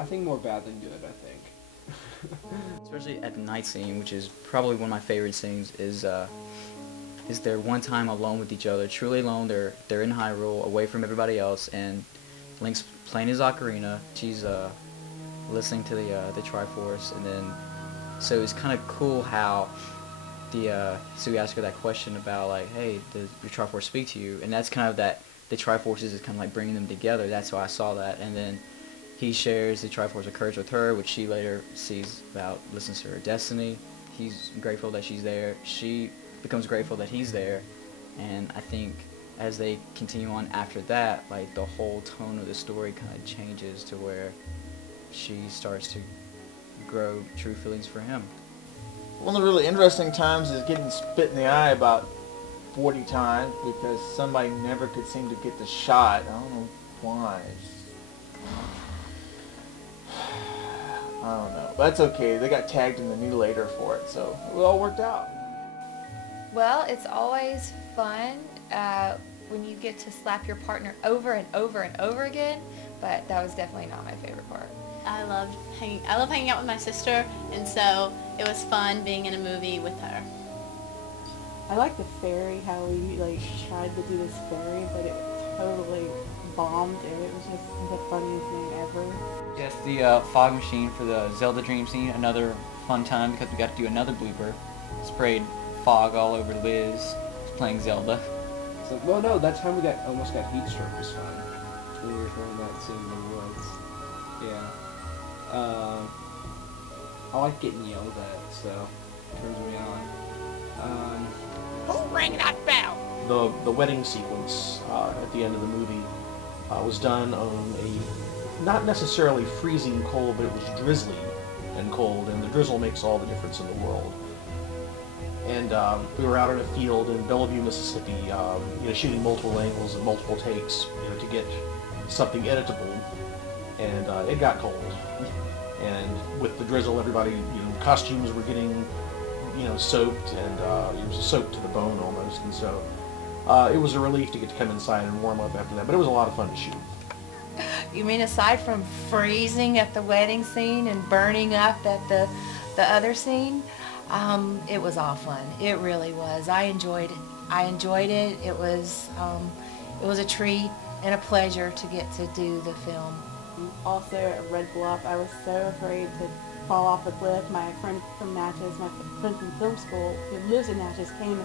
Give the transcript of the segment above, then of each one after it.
I think more bad than good, I think. Especially at the night scene, which is probably one of my favorite scenes, is their one time alone with each other, truly alone. They're in Hyrule, away from everybody else, and Link's playing his ocarina. She's listening to the Triforce, and then so it's kind of cool how so we ask her that question about like, hey, does your Triforce speak to you? And that's kind of that the Triforces is kind of like bringing them together. That's why I saw that, and then he shares the Triforce of Courage with her, which she later sees about, listens to her destiny. He's grateful that she's there. She becomes grateful that he's there, and I think as they continue on after that, like the whole tone of the story kind of changes to where she starts to grow true feelings for him. One of the really interesting times is getting spit in the eye about 40 times because somebody never could seem to get the shot. I don't know why. I don't know. But that's okay. They got tagged in the mutilator for it, so it all worked out. Well, it's always fun when you get to slap your partner over and over and over again, but that was definitely not my favorite part. I love hanging out with my sister, and so it was fun being in a movie with her. I like the ferry, how we tried to do this ferry, but it totally bombed, and it was just the funniest thing ever. Yes, the fog machine for the Zelda dream scene, another fun time because we got to do another blooper. Sprayed fog all over Liz playing Zelda. So, well, no, that time we almost got heat stroke was fun when we were filming that scene in the woods. Yeah. I like getting yelled at, so it turns me on. Who rang that bell? The wedding sequence at the end of the movie was done on a not necessarily freezing cold, but it was drizzly and cold, and the drizzle makes all the difference in the world. And we were out in a field in Bellevue, Mississippi, shooting multiple angles and multiple takes, to get something editable, and it got cold. And with the drizzle, everybody, costumes were getting, soaked, and it was soaked to the bone almost. And so it was a relief to get to come inside and warm up after that. But it was a lot of fun to shoot. You mean aside from freezing at the wedding scene and burning up at the other scene? It was all fun. It really was. I enjoyed it. It was a treat and a pleasure to get to do the film. Also at Red Bluff, I was so afraid to fall off the cliff. My friend from Natchez, my friend from film school who lives in Natchez, came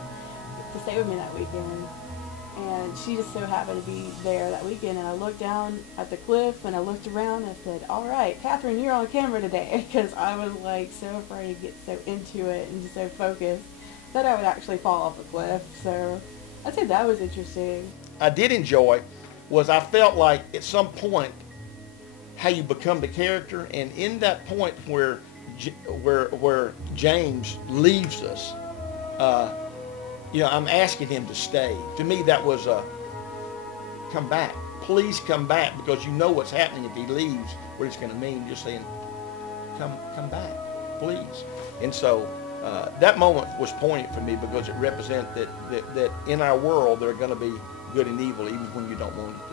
to stay with me that weekend. And she just so happened to be there that weekend, and I looked down at the cliff and I looked around and I said, all right, Catherine, you're on camera today, because I was so afraid to get so into it and so focused that I would actually fall off the cliff. So I'd say that was interesting. I did enjoy was I felt like at some point how you become the character, and in that point where James leaves us, I'm asking him to stay. To me, that was come back. Please come back, because you know what's happening if he leaves, what it's going to mean. Just saying, come back, please. And so that moment was poignant for me because it represents that in our world there are going to be good and evil, even when you don't want it to be.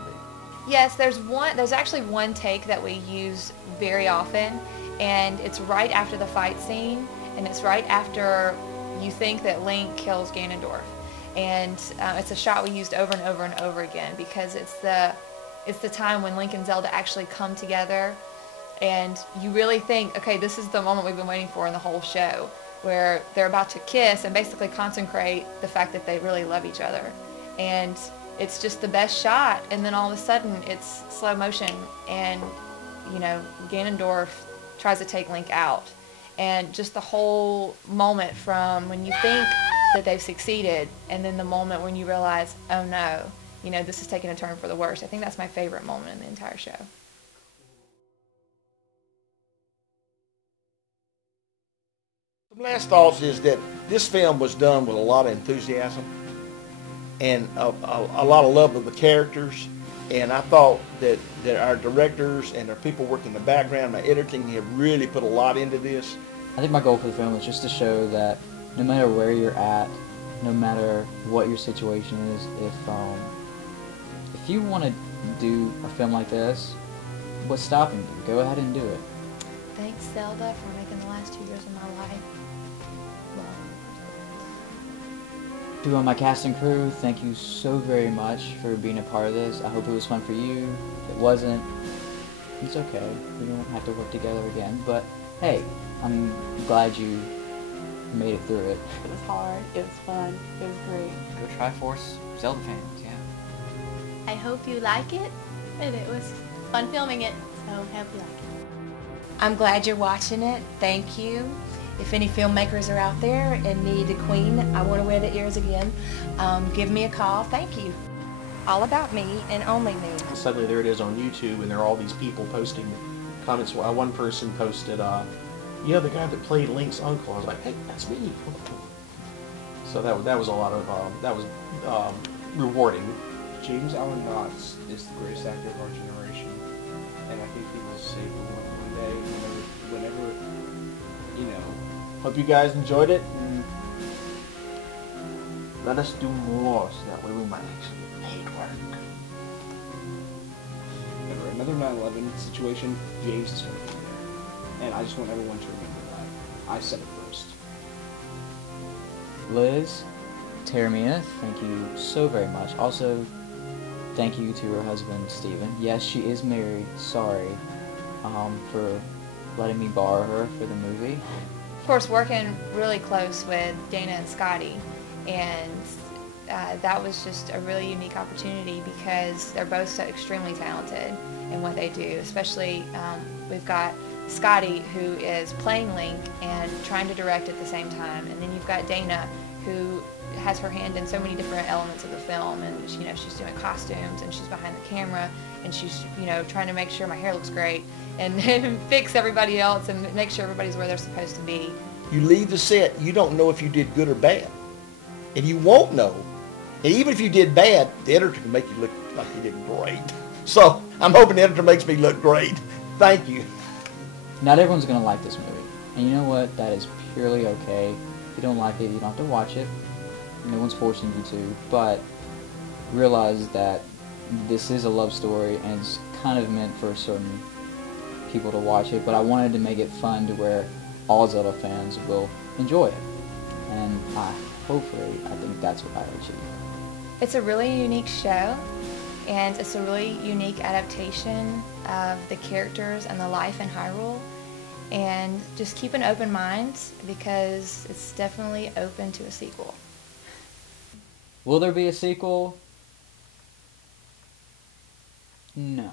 Yes, there's actually one take that we use very often, and it's right after the fight scene, and it's right after you think that Link kills Ganondorf. And it's a shot we used over and over and over again because it's the time when Link and Zelda actually come together, and you really think, okay, this is the moment we've been waiting for in the whole show, where they're about to kiss and basically consecrate the fact that they really love each other. And it's just the best shot, and then all of a sudden it's slow motion, and Ganondorf tries to take Link out. And just the whole moment from when you think that they've succeeded, and then the moment when you realize, oh no, this is taking a turn for the worse. I think that's my favorite moment in the entire show. Some last thoughts is that this film was done with a lot of enthusiasm and a lot of love of the characters. And I thought that our directors and our people working in the background, my editing, have really put a lot into this. I think my goal for the film is just to show that no matter where you're at, no matter what your situation is, if you want to do a film like this, what's stopping you? Go ahead and do it. Thanks, Zelda, for making the last 2 years of my life long. To my cast and crew, thank you so very much for being a part of this. I hope it was fun for you. If it wasn't, it's okay. We don't have to work together again. But hey, I'm glad you made it through it. It was hard. It was fun. It was great. Go Triforce, Zelda fans, yeah. I hope you like it, and it was fun filming it, so hope you like it. I'm glad you're watching it. Thank you. If any filmmakers are out there and need a queen, I want to wear the ears again, give me a call. Thank you. All about me and only me. Suddenly there it is on YouTube, and there are all these people posting comments. One person posted, yeah, the guy that played Link's uncle. I was like, hey, that's me. So that was a lot of, that was rewarding. James Allen Knotts is the greatest actor of our generation, and I think he will save the world one day, whenever, you know. Hope you guys enjoyed it, and let us do more so that way we might actually make it work. Ever another 9/11 situation, James is going to be there, and I just want everyone to remember that. I said it first. Liz, Taramina, thank you so very much. Also, thank you to her husband, Steven. Yes, she is married. Sorry for letting me borrow her for the movie. Of course, working really close with Dana and Scotty, and that was just a really unique opportunity because they're both so extremely talented in what they do. Especially, we've got Scotty, who is playing Link and trying to direct at the same time, and then you've got Dana, who has her hand in so many different elements of the film, and you know, she's doing costumes and she's behind the camera and she's, you know, trying to make sure my hair looks great and fix everybody else and make sure everybody's where they're supposed to be. You leave the set, you don't know if you did good or bad. And you won't know. And even if you did bad, the editor can make you look like you did great. So I'm hoping the editor makes me look great. Thank you. Not everyone's going to like this movie. And you know what? That is purely okay. If you don't like it, you don't have to watch it. No one's forcing you to. But realize that this is a love story and it's kind of meant for certain people to watch it. But I wanted to make it fun to where all Zelda fans will enjoy it. And hopefully, I think that's what I achieved. It's a really unique show, and it's a really unique adaptation of the characters and the life in Hyrule. And just keep an open mind because it's definitely open to a sequel. Will there be a sequel? No.